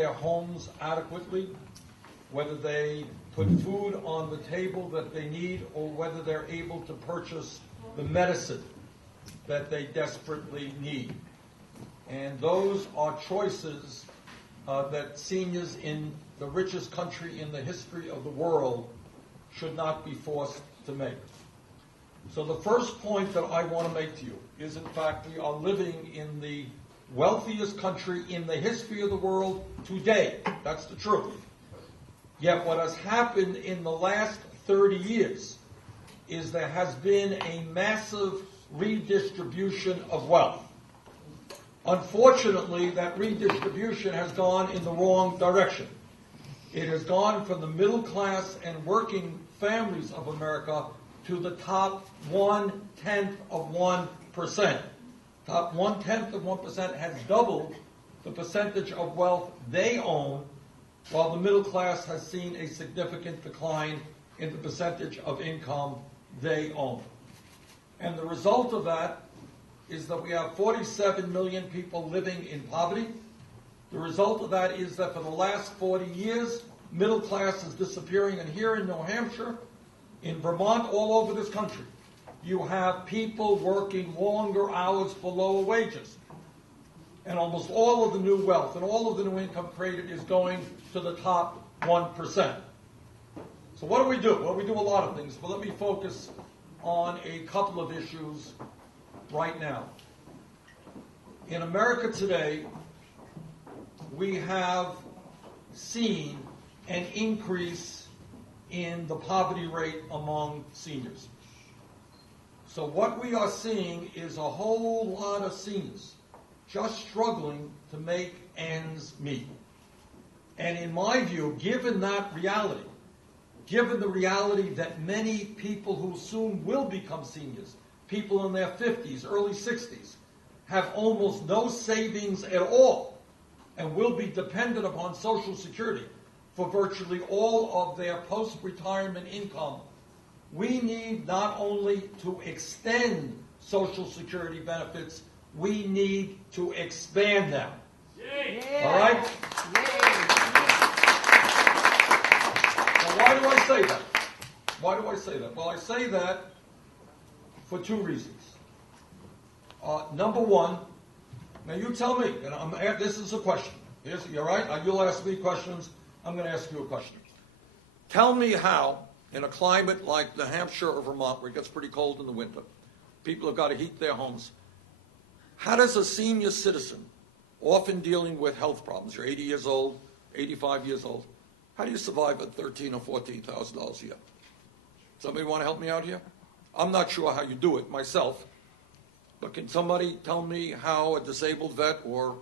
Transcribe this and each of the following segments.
their homes adequately, whether they put food on the table that they need, or whether they're able to purchase the medicine that they desperately need. And those are choices that seniors in the richest country in the history of the world should not be forced to make. So the first point that I want to make to you is, in fact, we are living in the wealthiest country in the history of the world today. That's the truth. Yet what has happened in the last 30 years is there has been a massive redistribution of wealth. Unfortunately, that redistribution has gone in the wrong direction. It has gone from the middle class and working families of America to the top 1/10 of 1%. Top 1/10 of 1% has doubled the percentage of wealth they own, while the middle class has seen a significant decline in the percentage of income they own. And the result of that is that we have 47 million people living in poverty. The result of that is that for the last 40 years, middle class is disappearing. And here in New Hampshire, in Vermont, all over this country, you have people working longer hours for lower wages. And almost all of the new wealth and all of the new income created is going to the top 1%. So what do? Well, we do a lot of things, but let me focus on a couple of issues right now. In America today, we have seen an increase in the poverty rate among seniors. So what we are seeing is a whole lot of seniors just struggling to make ends meet. And in my view, given that reality, given the reality that many people who soon will become seniors, people in their 50s, early 60s, have almost no savings at all and will be dependent upon Social Security for virtually all of their post-retirement income, we need not only to extend Social Security benefits, we need to expand them. Yeah. All right? Now, why do I say that? Why do I say that? Well, I say that for two reasons. Number one, now you tell me, and this is a question. You're right. You'll ask me questions. I'm going to ask you a question. Tell me how, in a climate like New Hampshire or Vermont, where it gets pretty cold in the winter, people have got to heat their homes, how does a senior citizen, often dealing with health problems, you're 80 years old, 85 years old, how do you survive at $13,000 or $14,000 a year? Somebody want to help me out here? I'm not sure how you do it myself, but can somebody tell me how a disabled vet or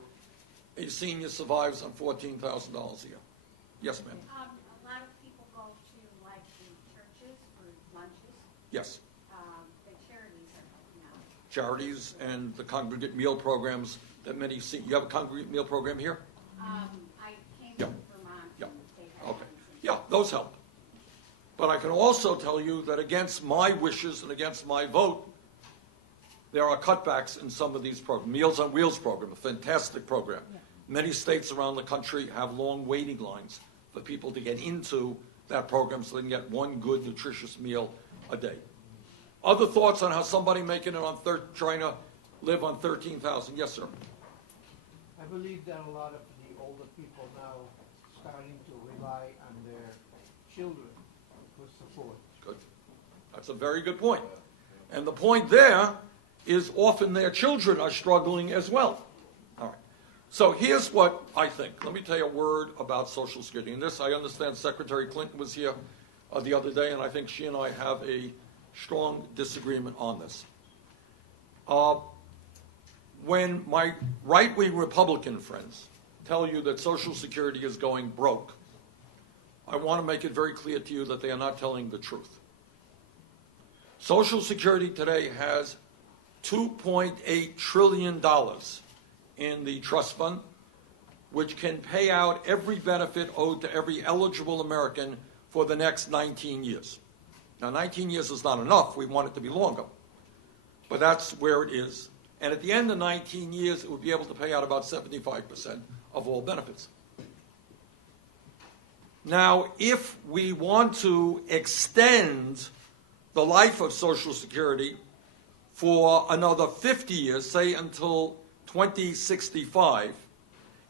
a senior survives on $14,000 a year? Yes, ma'am. A lot of people go to, like, the churches for lunches. Yes. The charities are helping out. Charities and the congregate meal programs that many see. You have a congregate meal program here? I came from Vermont. Yeah. And they had Okay. Yeah, those help. But I can also tell you that against my wishes and against my vote, there are cutbacks in some of these programs. Meals on Wheels program, a fantastic program. Yeah. Many states around the country have long waiting lines for people to get into that program so they can get one good, nutritious meal a day. Other thoughts on how somebody making it on trying to live on $13,000? Yes, sir. I believe that a lot of the older people now starting to rely on their children for support. Good. That's a very good point. And the point there is often their children are struggling as well. All right. So here's what I think. Let me tell you a word about Social Security. And this, I understand Secretary Clinton was here the other day, and I think she and I have a strong disagreement on this. When my right-wing Republican friends tell you that Social Security is going broke, I want to make it very clear to you that they are not telling the truth. Social Security today has $2.8 trillion in the trust fund, which can pay out every benefit owed to every eligible American for the next 19 years. Now, 19 years is not enough. We want it to be longer. But that's where it is. And at the end of 19 years, it would be able to pay out about 75% of all benefits. Now, if we want to extend the life of Social Security for another 50 years, say until 2065,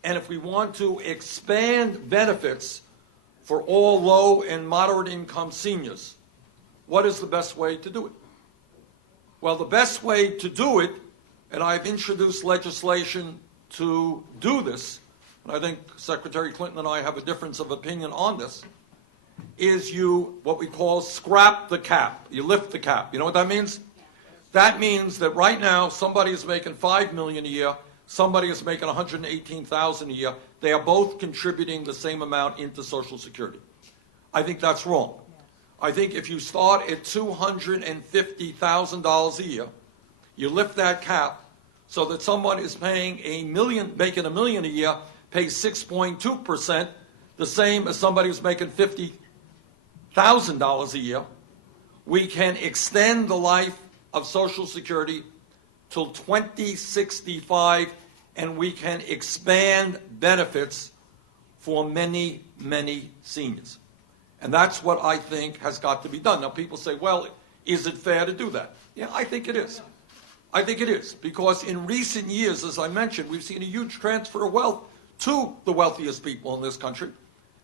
and if we want to expand benefits for all low and moderate income seniors, what is the best way to do it? Well, the best way to do it, and I've introduced legislation to do this, and I think Secretary Clinton and I have a difference of opinion on this, is you, what we call scrap the cap. You lift the cap. You know what that means? That means that right now somebody is making $5 million a year, somebody is making $118,000 a year. They are both contributing the same amount into Social Security. I think that's wrong. I think if you start at $250,000 a year, you lift that cap so that someone is paying making $1 million a year, pays 6.2%, the same as somebody who's making $50,000 a year. We can extend the life of Social Security till 2065, and we can expand benefits for many, many seniors. And that's what I think has got to be done. Now, people say, well, is it fair to do that? Yeah, I think it is. I think it is, because in recent years, as I mentioned, we've seen a huge transfer of wealth to the wealthiest people in this country.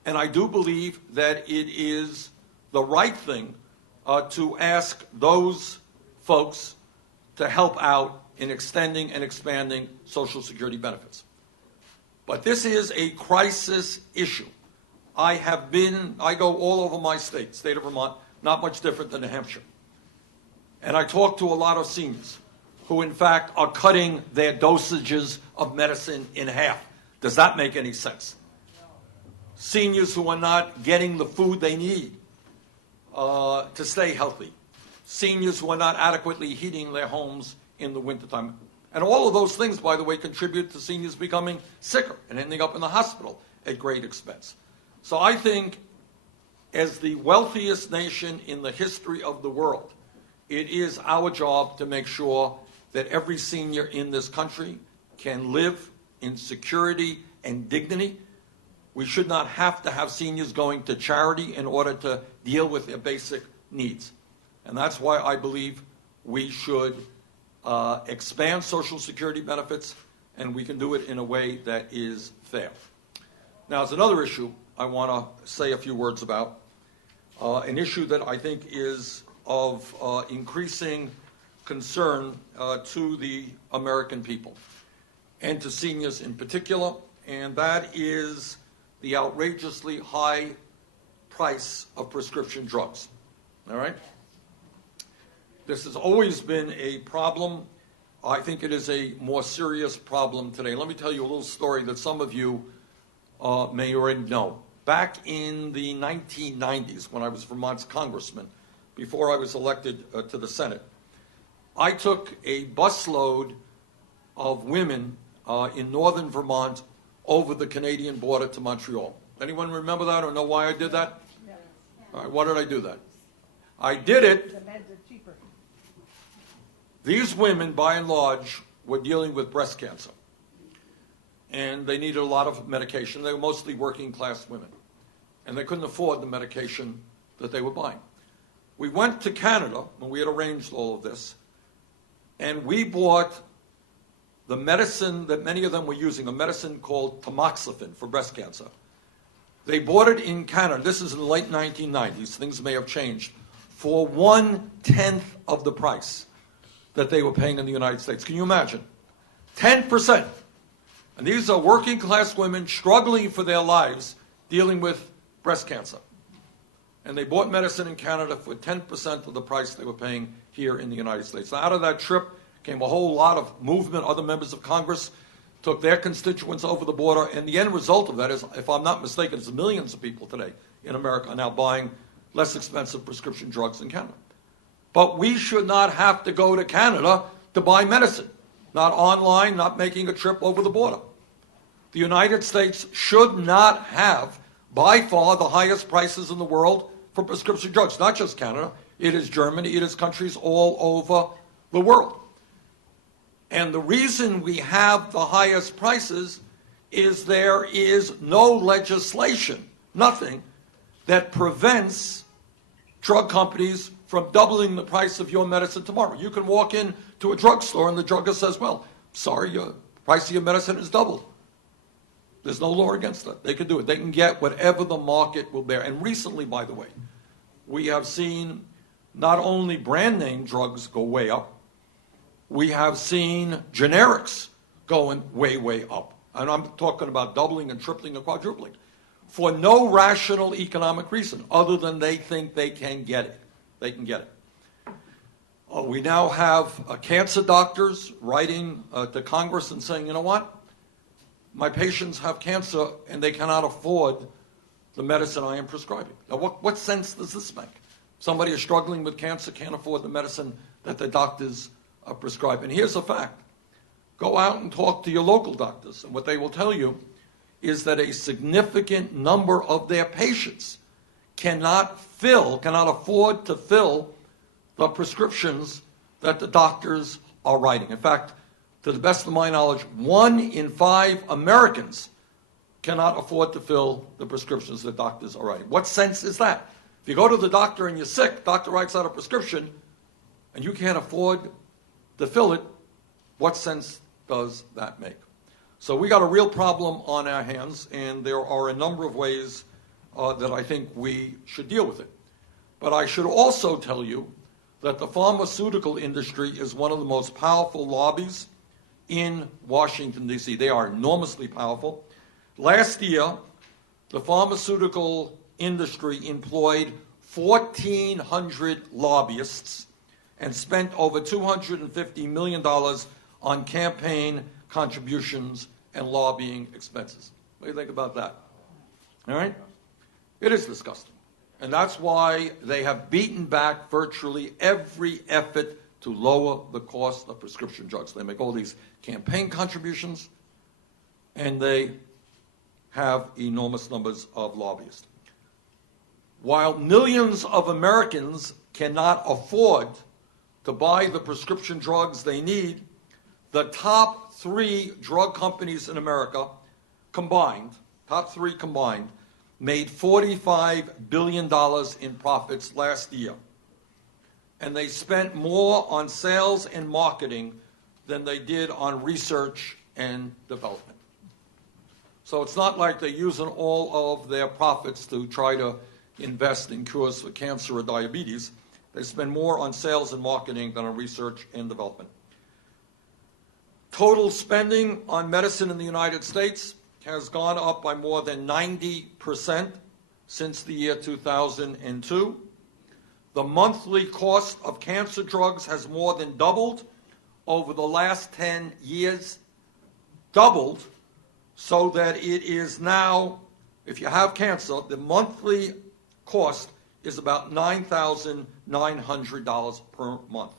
And I do believe that it is the right thing to ask those folks to help out in extending and expanding Social Security benefits. But this is a crisis issue. I go all over my state of Vermont, not much different than New Hampshire. And I talk to a lot of seniors who, in fact, are cutting their dosages of medicine in half. Does that make any sense? Seniors who are not getting the food they need to stay healthy. Seniors who are not adequately heating their homes in the wintertime. And all of those things, by the way, contribute to seniors becoming sicker and ending up in the hospital at great expense. So I think, as the wealthiest nation in the history of the world, it is our job to make sure that every senior in this country can live in security and dignity. We should not have to have seniors going to charity in order to deal with their basic needs. And that's why I believe we should expand Social Security benefits, and we can do it in a way that is fair. Now, there's another issue I want to say a few words about, an issue that I think is of increasing concern to the American people, and to seniors in particular, and that is the outrageously high price of prescription drugs. All right? This has always been a problem. I think it is a more serious problem today. Let me tell you a little story that some of you may already know. Back in the 1990s, when I was Vermont's congressman, before I was elected to the Senate, I took a busload of women in northern Vermont over the Canadian border to Montreal. Anyone remember that or know why I did that? Yeah. All right, why did I do that? I did it. The meds are cheaper. These women, by and large, were dealing with breast cancer. And they needed a lot of medication. They were mostly working class women. And they couldn't afford the medication that they were buying. We went to Canada, when we had arranged all of this, and we bought the medicine that many of them were using, a medicine called tamoxifen for breast cancer. They bought it in Canada. This is in the late 1990s. Things may have changed. For 1/10 of the price that they were paying in the United States. Can you imagine? 10%. And these are working class women struggling for their lives, dealing with breast cancer. And they bought medicine in Canada for 10% of the price they were paying here in the United States. Now, out of that trip came a whole lot of movement. Other members of Congress took their constituents over the border. And the end result of that is, if I'm not mistaken, it's millions of people today in America are now buying less expensive prescription drugs in Canada. But we should not have to go to Canada to buy medicine. Not online, not making a trip over the border. The United States should not have, by far, the highest prices in the world for prescription drugs. Not just Canada. It is Germany. It is countries all over the world. And the reason we have the highest prices is there is no legislation, nothing, that prevents drug companies from doubling the price of your medicine tomorrow. You can walk into a drugstore and the druggist says, well, sorry, your price of your medicine is doubled. There's no law against that. They can do it. They can get whatever the market will bear. And recently, by the way, we have seen not only brand name drugs go way up, we have seen generics going way, way up. And I'm talking about doubling and tripling and quadrupling for no rational economic reason other than they think they can get it. They can get it. We now have cancer doctors writing to Congress and saying, you know what? My patients have cancer and they cannot afford the medicine I am prescribing. Now, what sense does this make? Somebody is struggling with cancer, can't afford the medicine that the doctors prescribe. And here's a fact. Go out and talk to your local doctors, and what they will tell you is that a significant number of their patients cannot afford to fill the prescriptions that the doctors are writing. In fact, to the best of my knowledge, 1 in 5 Americans cannot afford to fill the prescriptions that doctors are writing. What sense is that? If you go to the doctor and you're sick, doctor writes out a prescription, and you can't afford to fill it, what sense does that make? So we got a real problem on our hands, and there are a number of ways that I think we should deal with it. But I should also tell you that the pharmaceutical industry is one of the most powerful lobbies in Washington, D.C. They are enormously powerful. Last year, the pharmaceutical industry employed 1,400 lobbyists and spent over $250 million on campaign contributions and lobbying expenses. What do you think about that? All right? It is disgusting. And that's why they have beaten back virtually every effort to lower the cost of prescription drugs. They make all these campaign contributions, and they have enormous numbers of lobbyists. While millions of Americans cannot afford to buy the prescription drugs they need, the top 3 drug companies in America combined, made $45 billion in profits last year. And they spent more on sales and marketing than they did on research and development. So it's not like they're using all of their profits to try to invest in cures for cancer or diabetes. They spend more on sales and marketing than on research and development. Total spending on medicine in the United States has gone up by more than 90% since the year 2002. The monthly cost of cancer drugs has more than doubled over the last 10 years. Doubled, so that it is now, if you have cancer, the monthly cost is about $9,900 per month.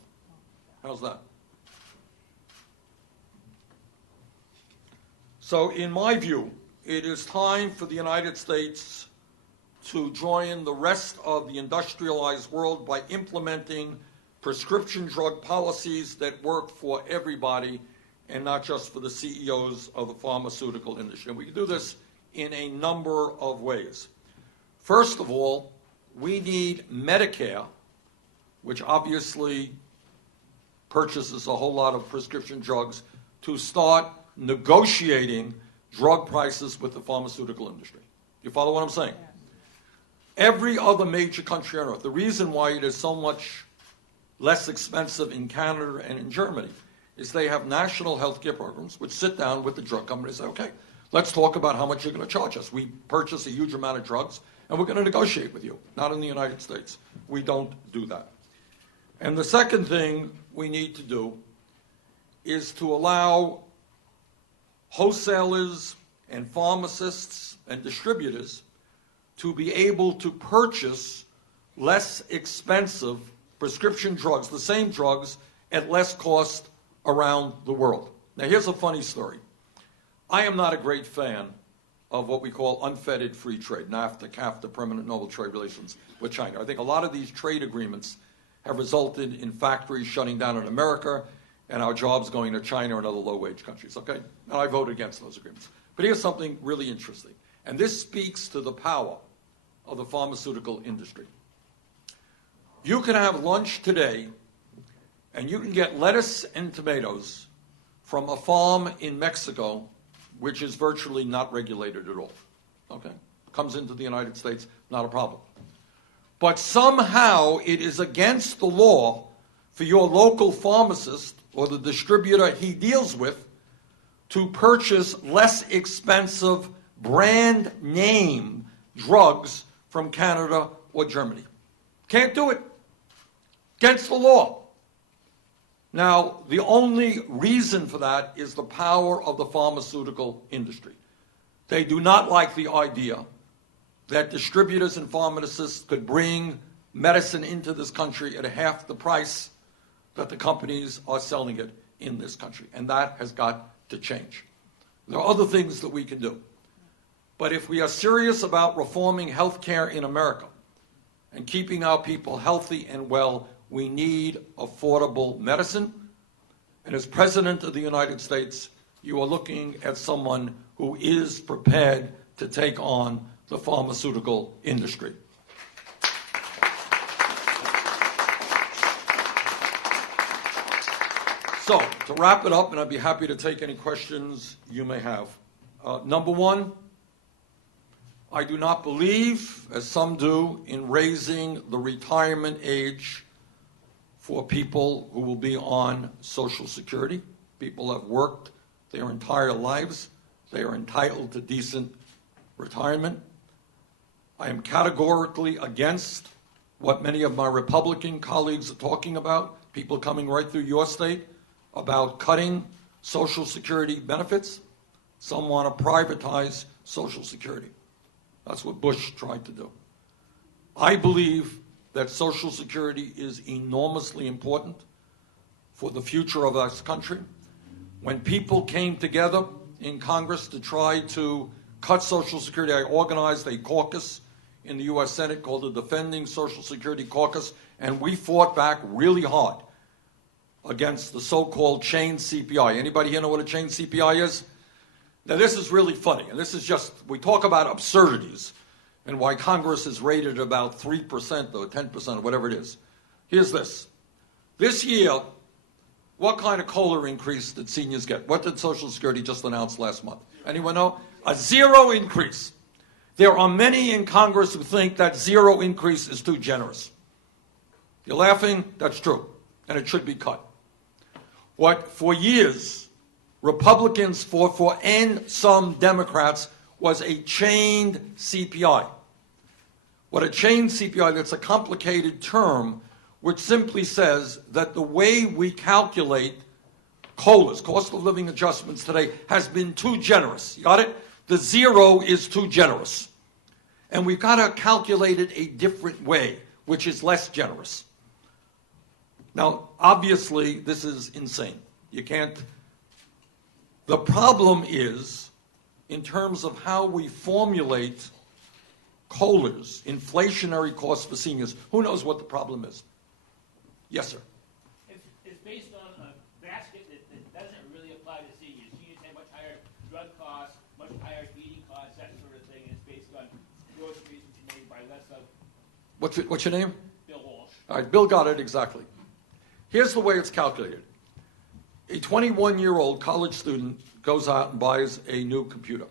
How's that? So in my view, it is time for the United States to join the rest of the industrialized world by implementing prescription drug policies that work for everybody and not just for the CEOs of the pharmaceutical industry. And we can do this in a number of ways. First of all, we need Medicare, which obviously purchases a whole lot of prescription drugs, to start negotiating drug prices with the pharmaceutical industry. You follow what I'm saying? Yes. Every other major country on earth, the reason why it is so much less expensive in Canada and in Germany is they have national health care programs which sit down with the drug companies and say, okay, let's talk about how much you're going to charge us. We purchase a huge amount of drugs, and we're going to negotiate with you. Not in the United States. We don't do that. And the second thing we need to do is to allow wholesalers and pharmacists and distributors to be able to purchase less expensive prescription drugs, the same drugs, at less cost around the world. Now, here's a funny story. I am not a great fan of what we call unfettered free trade, NAFTA, CAFTA, permanent noble trade relations with China. I think a lot of these trade agreements have resulted in factories shutting down in America and our jobs going to China and other low-wage countries, okay? And I voted against those agreements. But here's something really interesting. And this speaks to the power of the pharmaceutical industry. You can have lunch today, and you can get lettuce and tomatoes from a farm in Mexico, which is virtually not regulated at all. Okay? Comes into the United States, not a problem. But somehow it is against the law for your local pharmacist or the distributor he deals with to purchase less expensive brand name drugs from Canada or Germany. Can't do it. Against the law. Now, the only reason for that is the power of the pharmaceutical industry. They do not like the idea that distributors and pharmacists could bring medicine into this country at half the price that the companies are selling it in this country. And that has got to change. There are other things that we can do. But if we are serious about reforming health care in America and keeping our people healthy and well, we need affordable medicine. And as President of the United States, you are looking at someone who is prepared to take on the pharmaceutical industry. So, to wrap it up, and I'd be happy to take any questions you may have. Number one, I do not believe, as some do, in raising the retirement age for people who will be on Social Security. People have worked their entire lives. They are entitled to decent retirement. I am categorically against what many of my Republican colleagues are talking about, people coming right through your state, about cutting Social Security benefits. Some want to privatize Social Security. That's what Bush tried to do. I believe that Social Security is enormously important for the future of this country. When people came together in Congress to try to cut Social Security, I organized a caucus in the U.S. Senate called the Defending Social Security Caucus, and we fought back really hard against the so-called chain CPI. Anybody here know what a chain CPI is? Now, this is really funny, and this is just, we talk about absurdities and why Congress is rated about 3% or 10% or whatever it is. Here's this. This year, what kind of COLA increase did seniors get? What did Social Security just announce last month? Anyone know? A zero increase. There are many in Congress who think that zero increase is too generous. You're laughing? That's true, and it should be cut. What, for years, Republicans fought for, and some Democrats, was a chained CPI. What a chained CPI, that's a complicated term, which simply says that the way we calculate COLAs, cost of living adjustments today, has been too generous. You got it? The zero is too generous. And we've got to calculate it a different way, which is less generous. Now, obviously, this is insane. You can't. The problem is, in terms of how we formulate COLAs, inflationary costs for seniors, who knows what the problem is? Yes, sir. It's based on a basket that doesn't really apply to seniors. Seniors have much higher drug costs, much higher heating costs, that sort of thing. And it's based on groceries which are made by less of. What's your name? Bill Walsh. All right, Bill got it exactly. Here's the way it's calculated. A 21-year-old college student goes out and buys a new computer.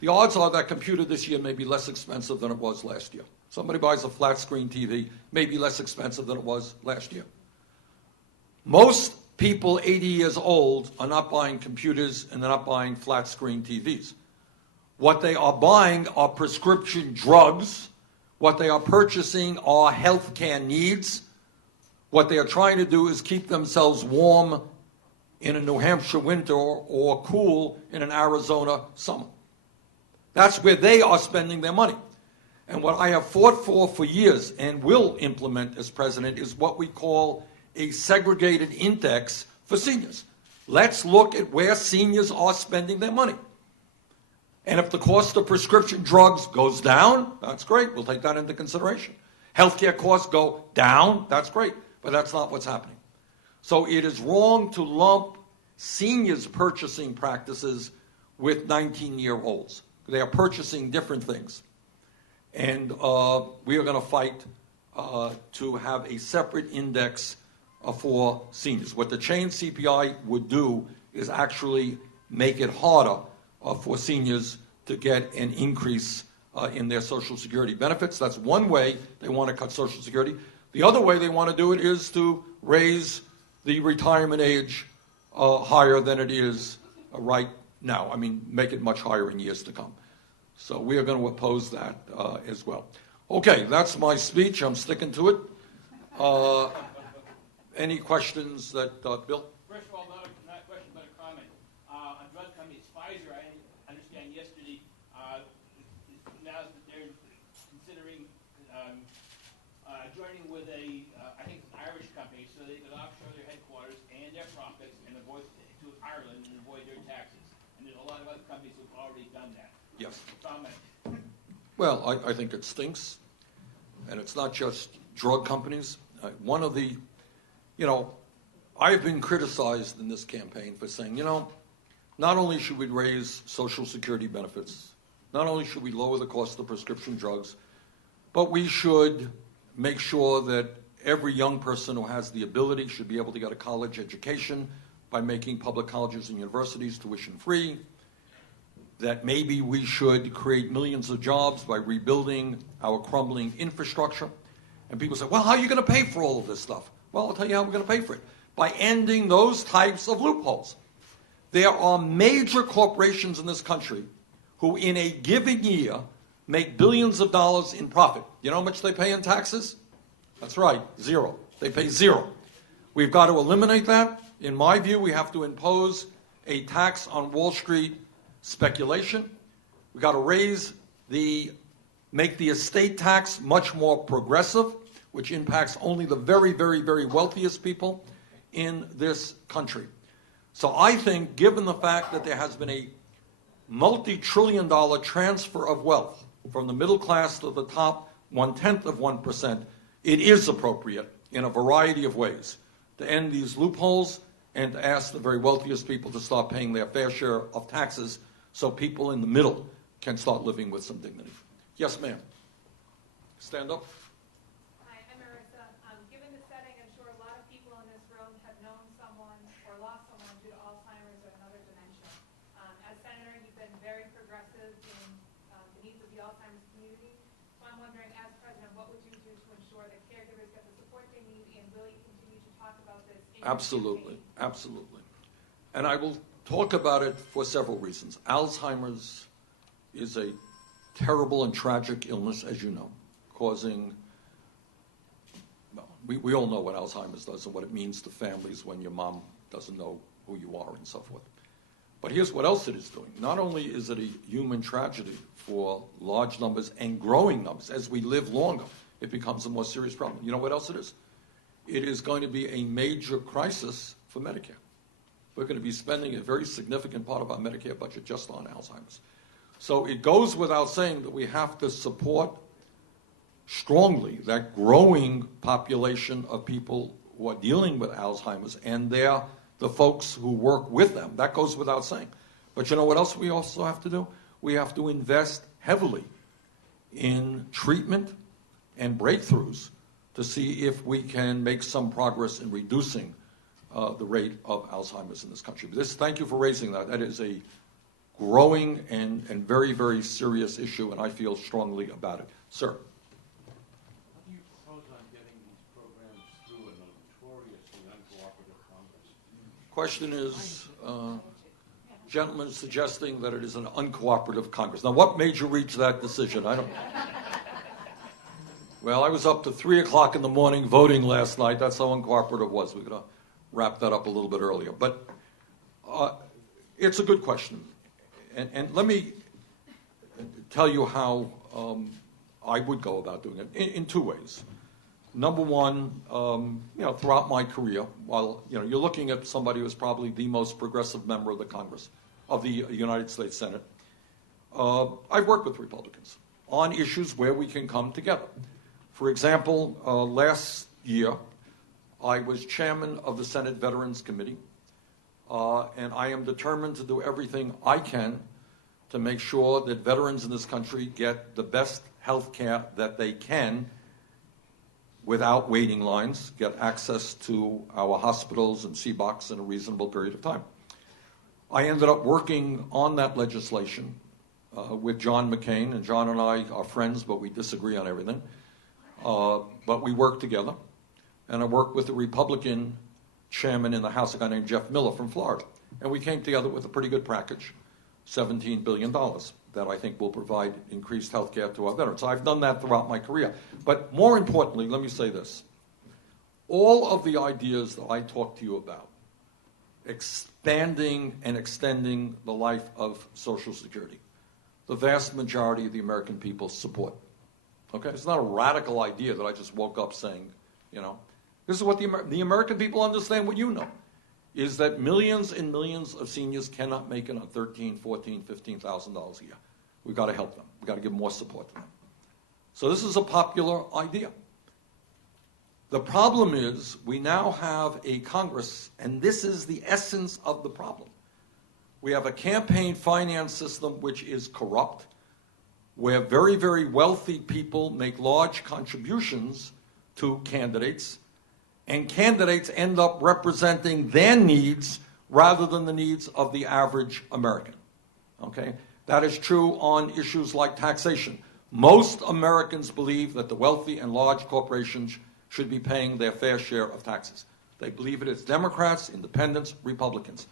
The odds are that computer this year may be less expensive than it was last year. Somebody buys a flat screen TV, may be less expensive than it was last year. Most people 80 years old are not buying computers and they're not buying flat screen TVs. What they are buying are prescription drugs. What they are purchasing are health care needs. What they are trying to do is keep themselves warm in a New Hampshire winter or cool in an Arizona summer. That's where they are spending their money. And what I have fought for years and will implement as president is what we call a segregated index for seniors. Let's look at where seniors are spending their money. And if the cost of prescription drugs goes down, that's great. We'll take that into consideration. Healthcare costs go down, that's great. But that's not what's happening. So it is wrong to lump seniors' purchasing practices with 19-year-olds. They are purchasing different things. And we are going to fight to have a separate index for seniors. What the chain CPI would do is actually make it harder for seniors to get an increase in their Social Security benefits. That's one way they want to cut Social Security. The other way they want to do it is to raise the retirement age higher than it is right now. I mean, make it much higher in years to come. So we are going to oppose that as well. Okay, that's my speech. I'm sticking to it. Any questions that, Bill? First of all, not a question, but a comment. On drug companies, Pfizer, I understand yesterday, now that they're considering joining with I think it's an Irish company, so they could offshore their headquarters and their profits and avoid to Ireland and avoid their taxes. And there's a lot of other companies who've already done that. Yes. Comment. Well, I think it stinks. And it's not just drug companies. One of the, I've been criticized in this campaign for saying, not only should we raise Social Security benefits, not only should we lower the cost of prescription drugs, but we should make sure that every young person who has the ability should be able to get a college education by making public colleges and universities tuition-free, that maybe we should create millions of jobs by rebuilding our crumbling infrastructure. And people say, well, how are you going to pay for all of this stuff? Well, I'll tell you how we're going to pay for it. By ending those types of loopholes. There are major corporations in this country who in a given year make billions of dollars in profit. You know how much they pay in taxes? That's right, zero. They pay zero. We've got to eliminate that. In my view, we have to impose a tax on Wall Street speculation. We've got to make the estate tax much more progressive, which impacts only the very, very, very wealthiest people in this country. So I think, given the fact that there has been a multi-trillion-dollar transfer of wealth from the middle class to the top 0.1%, it is appropriate in a variety of ways to end these loopholes and to ask the very wealthiest people to start paying their fair share of taxes so people in the middle can start living with some dignity. Yes, ma'am. Stand up. Hi, I'm Marissa. Given the setting, I'm sure a lot of people in this room have known someone or lost someone due to Alzheimer's or another dementia. As Senator, you've been very progressive in the needs of the Alzheimer's community. So I'm wondering, as President, what would you do to ensure that caregivers get the support they need, and will you continue to talk about this in your Absolutely, campaign? absolutely. And I will talk about it for several reasons. Alzheimer's is a terrible and tragic illness, as you know, causing, well, we all know what Alzheimer's does and what it means to families when your mom doesn't know who you are and so forth. But here's what else it is doing. Not only is it a human tragedy for large numbers and growing numbers, as we live longer, it becomes a more serious problem. You know what else it is? It is going to be a major crisis for Medicare. We're going to be spending a very significant part of our Medicare budget just on Alzheimer's. So it goes without saying that we have to support strongly that growing population of people who are dealing with Alzheimer's and the folks who work with them. That goes without saying. But you know what else we also have to do? We have to invest heavily in treatment and breakthroughs to see if we can make some progress in reducing the rate of Alzheimer's in this country. Thank you for raising that. That is a growing and very, very serious issue, and I feel strongly about it. Sir. How do you propose on getting these programs through a notoriously uncooperative Congress? Question is, gentleman suggesting that it is an uncooperative Congress. Now, what made you reach that decision? I don't. Well, I was up to 3 o'clock in the morning voting last night. That's how uncooperative it was. We're going to wrap that up a little bit earlier. But it's a good question. And let me tell you how I would go about doing it in two ways. Number one, throughout my career, while you're looking at somebody who's probably the most progressive member of the Congress, of the United States Senate, I've worked with Republicans on issues where we can come together. For example, last year, I was chairman of the Senate Veterans Committee, and I am determined to do everything I can to make sure that veterans in this country get the best health care that they can without waiting lines, get access to our hospitals and CBOCs in a reasonable period of time. I ended up working on that legislation with John McCain, and John and I are friends, but we disagree on everything. But we worked together, and I worked with the Republican chairman in the House, a guy named Jeff Miller from Florida. And we came together with a pretty good package, $17 billion, that I think will provide increased health care to our veterans. I've done that throughout my career. But more importantly, let me say this. All of the ideas that I talked to you about, expanding and extending the life of Social Security, the vast majority of the American people support. Okay? It's not a radical idea that I just woke up saying, you know. This is what the American people understand, what you know, is that millions and millions of seniors cannot make it on $13,000, $14,000, $15,000 a year. We've got to help them. We've got to give more support to them. So this is a popular idea. The problem is we now have a Congress, and this is the essence of the problem. We have a campaign finance system which is corrupt, where very, very wealthy people make large contributions to candidates, and candidates end up representing their needs rather than the needs of the average American. Okay? That is true on issues like taxation. Most Americans believe that the wealthy and large corporations should be paying their fair share of taxes. They believe it is Democrats, Independents, Republicans.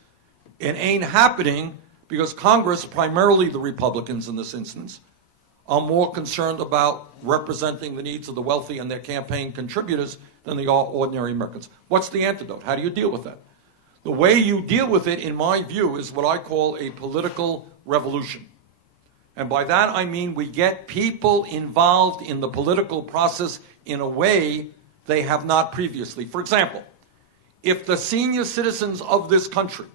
It ain't happening because Congress, primarily the Republicans in this instance, are more concerned about representing the needs of the wealthy and their campaign contributors than they are ordinary Americans. What's the antidote? How do you deal with that? The way you deal with it, in my view, is what I call a political revolution. And by that I mean we get people involved in the political process in a way they have not previously. For example, if the senior citizens of this country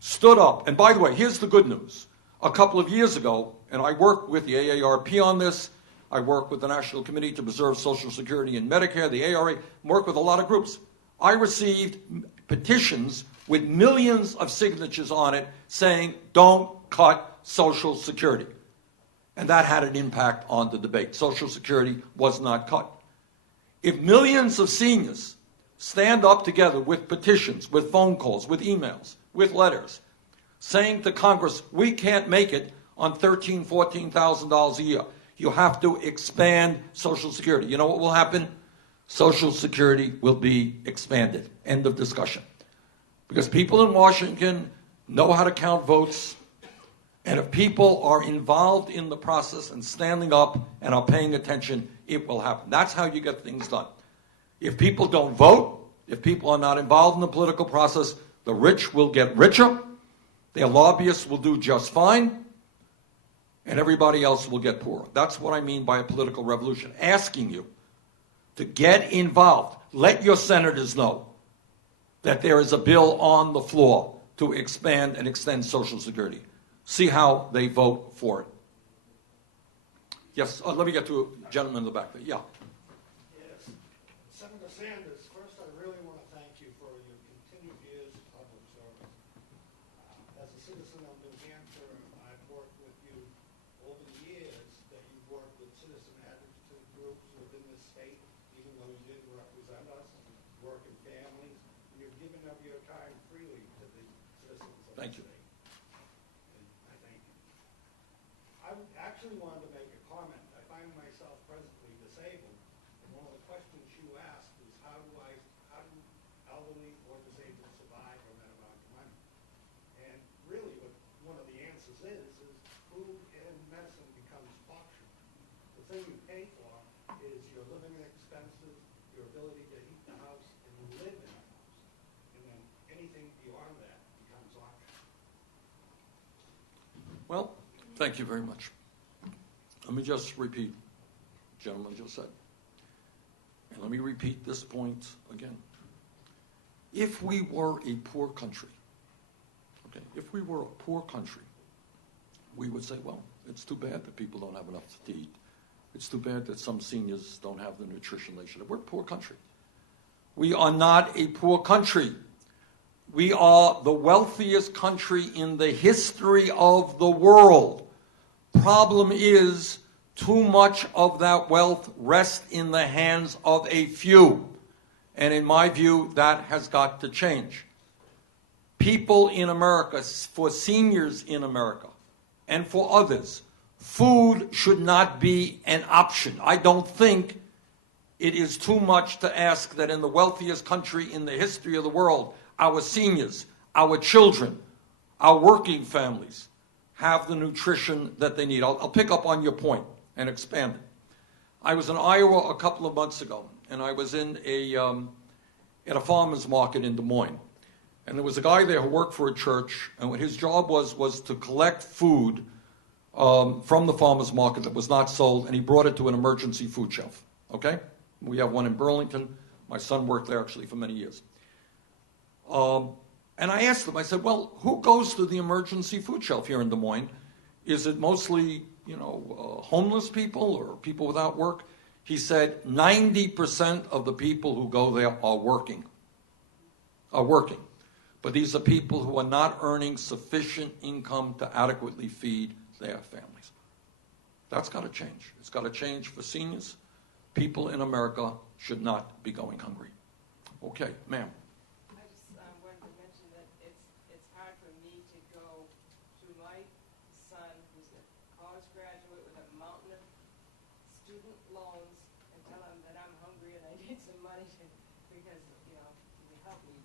stood up, and by the way, here's the good news. A couple of years ago, and I worked with the AARP on this, I worked with the National Committee to Preserve Social Security and Medicare, the ARA, worked with a lot of groups. I received petitions with millions of signatures on it saying, don't cut Social Security. And that had an impact on the debate. Social Security was not cut. If millions of seniors stand up together with petitions, with phone calls, with emails, with letters, saying to Congress, we can't make it on $13,000, $14,000 a year. You have to expand Social Security. You know what will happen? Social Security will be expanded. End of discussion. Because people in Washington know how to count votes, and if people are involved in the process and standing up and are paying attention, it will happen. That's how you get things done. If people don't vote, if people are not involved in the political process, the rich will get richer, their lobbyists will do just fine, and everybody else will get poorer. That's what I mean by a political revolution. Asking you to get involved. Let your senators know that there is a bill on the floor to expand and extend Social Security. See how they vote for it. Yes, let me get to a gentleman in the back there. Yeah. Yes. Senator Sanders, first I really want to thank you for your continued years of public service. As a citizen of New Hampshire, I've worked with you over the years that you've worked with citizen advocacy groups within the state, even though you didn't represent us, work in families. You've given up your time freely to the citizens of the state. I thank you. I actually wanted to make a comment. I find myself presently disabled, and one of the questions you asked is how do elderly or disabled survive on that amount of money? And really what one of the answers is food and medicine becomes optional. The thing you pay for is your living expenses, your ability to heat the house and live in the house. And then anything beyond that becomes optional. Well, thank you very much. Let me just repeat what the gentleman just said. And let me repeat this point again. If we were a poor country, okay, if we were a poor country, we would say, well, it's too bad that people don't have enough to eat. It's too bad that some seniors don't have the nutrition they should have. We're a poor country. We are not a poor country. We are the wealthiest country in the history of the world. Problem is, too much of that wealth rests in the hands of a few. And in my view, that has got to change. People in America, for seniors in America, and for others, food should not be an option. I don't think it is too much to ask that in the wealthiest country in the history of the world, our seniors, our children, our working families have the nutrition that they need. I'll pick up on your point and expand it. I was in Iowa a couple of months ago, and I was in at a farmer's market in Des Moines. And there was a guy there who worked for a church, and what his job was to collect food from the farmer's market that was not sold, and he brought it to an emergency food shelf. Okay? We have one in Burlington. My son worked there actually for many years. And I asked him, I said, well, who goes to the emergency food shelf here in Des Moines? Is it mostly, homeless people or people without work? He said 90% of the people who go there are working. But these are people who are not earning sufficient income to adequately feed their families. That's got to change. It's got to change for seniors. People in America should not be going hungry. Okay, ma'am. I just wanted to mention that it's hard for me to go to my son, who's a college graduate with a mountain of student loans, and tell him that I'm hungry and I need some money because, can you help me?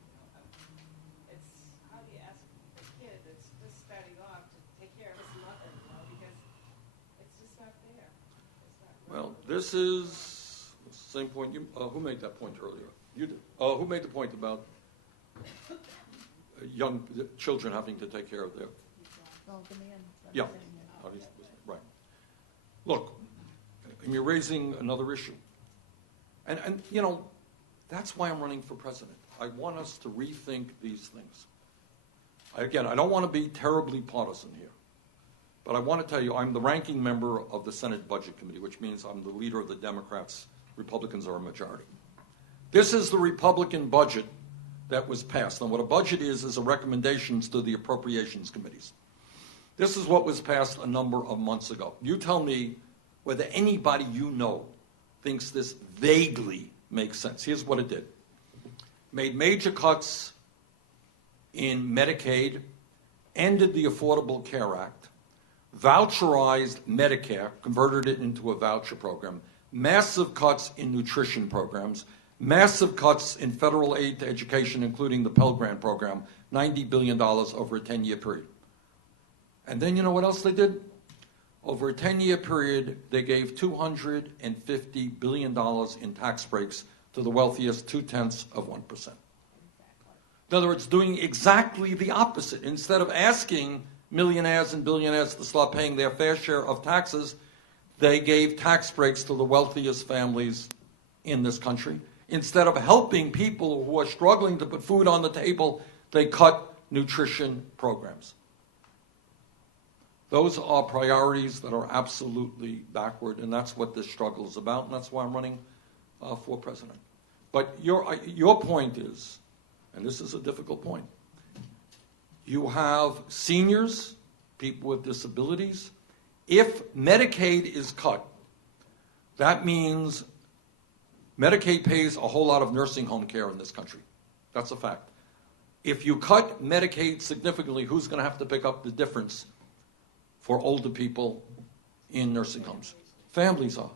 It's how do you ask a kid that's just starting off to take care of his mother, because it's just not there. It's not Well, this is the same point. Who made that point earlier? You did. Who made the point about young children having to take care of their... Well, the man. Yeah. Right. Look, you're raising another issue. And that's why I'm running for president. I want us to rethink these things. Again, I don't want to be terribly partisan here. But I want to tell you, I'm the ranking member of the Senate Budget Committee, which means I'm the leader of the Democrats. Republicans are a majority. This is the Republican budget that was passed. And what a budget is a recommendations to the appropriations committees. This is what was passed a number of months ago. You tell me whether anybody you know thinks this vaguely makes sense. Here's what it did. Made major cuts in Medicaid, ended the Affordable Care Act, voucherized Medicare, converted it into a voucher program, massive cuts in nutrition programs, massive cuts in federal aid to education, including the Pell Grant program, $90 billion over a 10-year period. And then you know what else they did? Over a 10-year period, they gave $250 billion in tax breaks to the wealthiest 0.2%. In other words, doing exactly the opposite. Instead of asking millionaires and billionaires to start paying their fair share of taxes, they gave tax breaks to the wealthiest families in this country. Instead of helping people who are struggling to put food on the table, they cut nutrition programs. Those are priorities that are absolutely backward, and that's what this struggle is about, and that's why I'm running for president. But your point is, and this is a difficult point, you have seniors, people with disabilities. If Medicaid is cut, that means Medicaid pays a whole lot of nursing home care in this country. That's a fact. If you cut Medicaid significantly, who's going to have to pick up the difference for older people in nursing homes? Families are.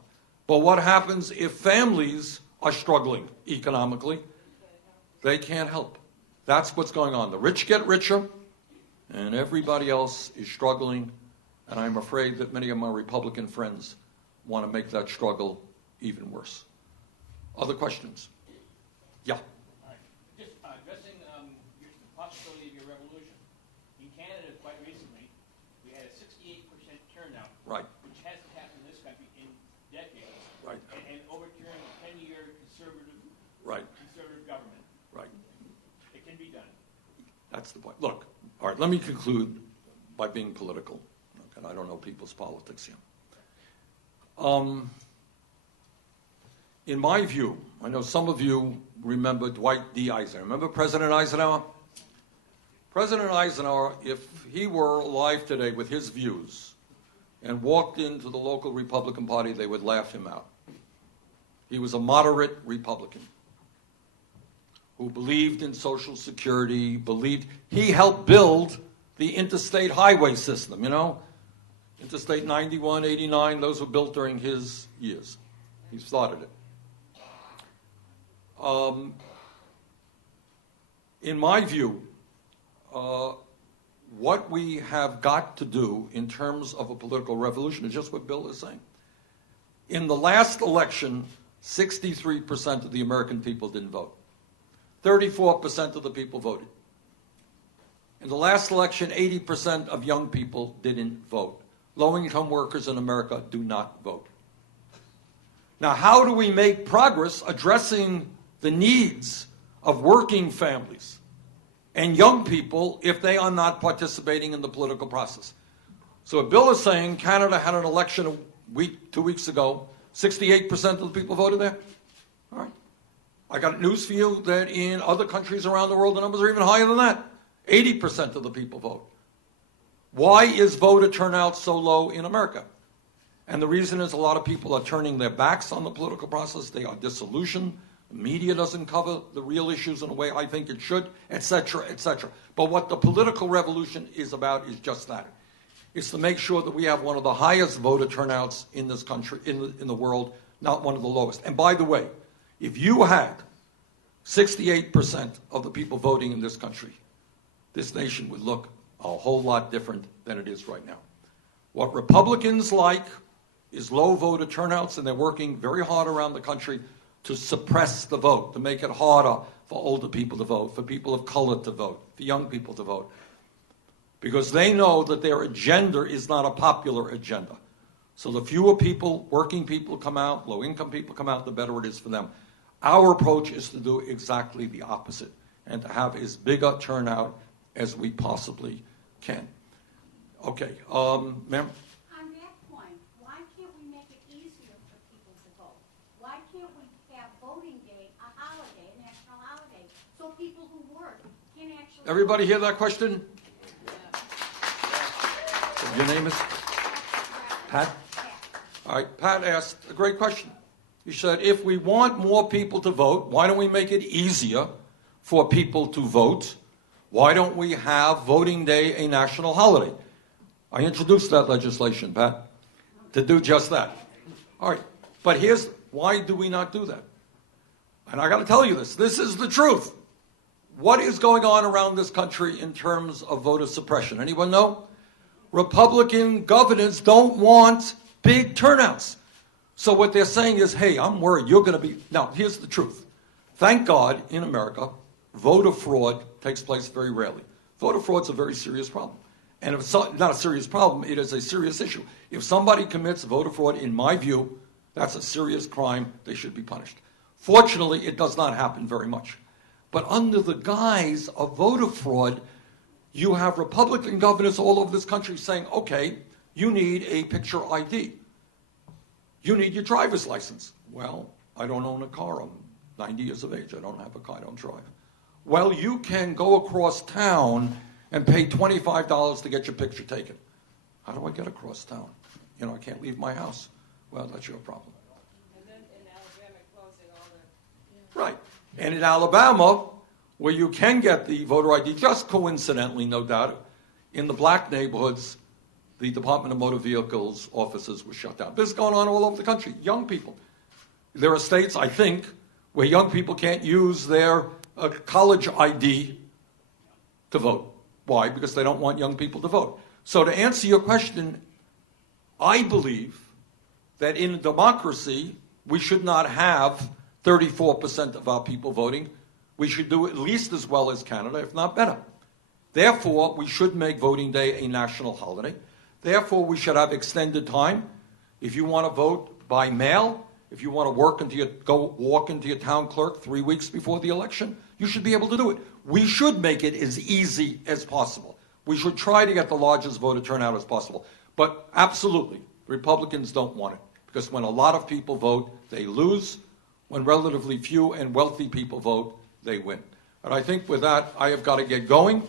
But what happens if families are struggling economically? They can't help. That's what's going on. The rich get richer, and everybody else is struggling, and I'm afraid that many of my Republican friends want to make that struggle even worse. Other questions? Yeah. All right. Just addressing the possibility of your revolution. In Canada, quite recently, we had a 68% turnout, Right. which hasn't happened in this country in decades. Right. And overturned a 10-year conservative government. Right. It can be done. That's the point. Look, all right, let me conclude by being political. And I don't know people's politics here. In my view, I know some of you remember Dwight D. Eisenhower. Remember President Eisenhower? President Eisenhower, if he were alive today with his views and walked into the local Republican Party, they would laugh him out. He was a moderate Republican who believed in Social Security, he helped build the interstate highway system, Interstate 91, 89, those were built during his years. He started it. In my view, what we have got to do in terms of a political revolution is just what Bill is saying. In the last election, 63% of the American people didn't vote. 34% of the people voted. In the last election, 80% of young people didn't vote. Low-income workers in America do not vote. Now, how do we make progress addressing the needs of working families and young people if they are not participating in the political process? So what Bill is saying, Canada had an election 2 weeks ago, 68% of the people voted there? All right. I got news for you that in other countries around the world, the numbers are even higher than that. 80% of the people vote. Why is voter turnout so low in America? And the reason is a lot of people are turning their backs on the political process. They are disillusioned. The media doesn't cover the real issues in a way I think it should, etc., etc. But what the political revolution is about is just that. It's to make sure that we have one of the highest voter turnouts in this country, in the world, not one of the lowest. And by the way, if you had 68% of the people voting in this country, this nation would look a whole lot different than it is right now. What Republicans like is low voter turnouts, and they're working very hard around the country to suppress the vote, to make it harder for older people to vote, for people of color to vote, for young people to vote. Because they know that their agenda is not a popular agenda. So the fewer people, working people come out, low-income people come out, the better it is for them. Our approach is to do exactly the opposite and to have as big a turnout as we possibly can. Okay, ma'am? On that point, why can't we make it easier for people to vote? Why can't we have voting day a holiday, a national holiday, so people who work can actually... Everybody hear that question? Your name is? Pat? All right, Pat asked a great question. He said, if we want more people to vote, why don't we make it easier for people to vote? Why don't we have voting day a national holiday? I introduced that legislation, Pat, to do just that. All right, but here's why do we not do that? And I got to tell you this is the truth. What is going on around this country in terms of voter suppression? Anyone know? Republican governors don't want big turnouts. So what they're saying is, hey, I'm worried you're going to be... Now, here's the truth. Thank God, in America, voter fraud takes place very rarely. Voter fraud's a very serious problem. And if it's not a serious problem, it is a serious issue. If somebody commits voter fraud, in my view, that's a serious crime. They should be punished. Fortunately, it does not happen very much. But under the guise of voter fraud, you have Republican governors all over this country saying, okay, you need a picture ID. You need your driver's license. Well, I don't own a car. I'm 90 years of age. I don't have a car. I don't drive. Well, you can go across town and pay $25 to get your picture taken. How do I get across town? I can't leave my house. Well, that's your problem. And then in Alabama, closing all the... Right. And in Alabama, where you can get the voter ID, just coincidentally, no doubt, in the black neighborhoods, the Department of Motor Vehicles offices were shut down. This is going on all over the country. Young people. There are states, I think, where young people can't use their college ID to vote. Why? Because they don't want young people to vote. So to answer your question, I believe that in a democracy, we should not have 34% of our people voting. We should do at least as well as Canada, if not better. Therefore, we should make voting day a national holiday. Therefore, we should have extended time. If you want to vote by mail, if you want to go walk into your town clerk 3 weeks before the election, you should be able to do it. We should make it as easy as possible. We should try to get the largest voter turnout as possible. But absolutely, Republicans don't want it. Because when a lot of people vote, they lose. When relatively few and wealthy people vote, they win. And I think with that, I have got to get going.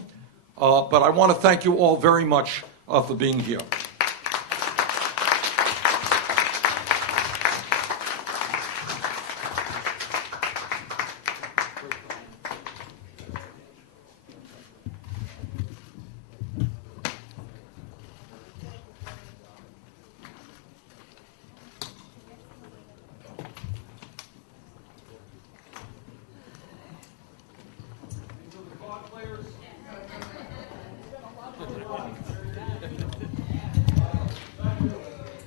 But I want to thank you all very much for being here.